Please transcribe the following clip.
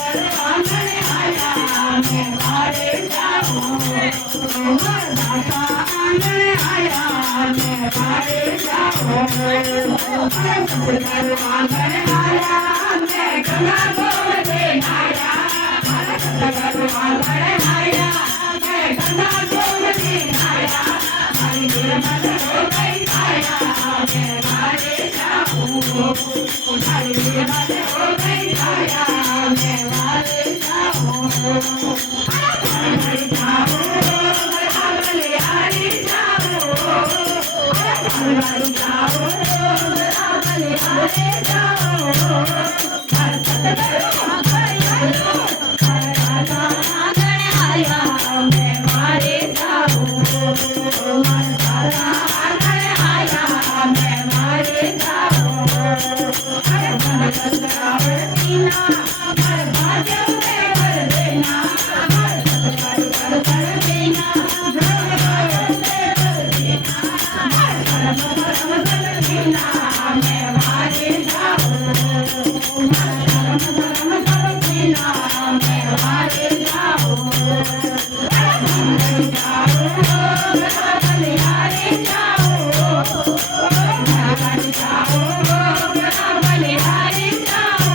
आंगणे आया मैं मारे जाऊं दाता आंगणे आया मैं मारे जाऊं आंगणे आया मैं गंगा गोमती नाया आंगणे आया मैं गंगा गोमती नाया हरि निर्मल हो गई आया मैं मारे जाऊं हरि निर्मल हो गई आया मैं मारे जाऊं हरि जाऊं हरि हरि जाऊं हरि जाऊं हरि हरि जाऊं हर आंगणे आया मैं मारे जाऊं आंगणे आया मैं मारे जाऊं हर मीना हर भाग्य में भर देना हर देना मैं मारे जाऊं मैं मारे जाऊं बलिहारी जाऊं बलिहारी जाऊं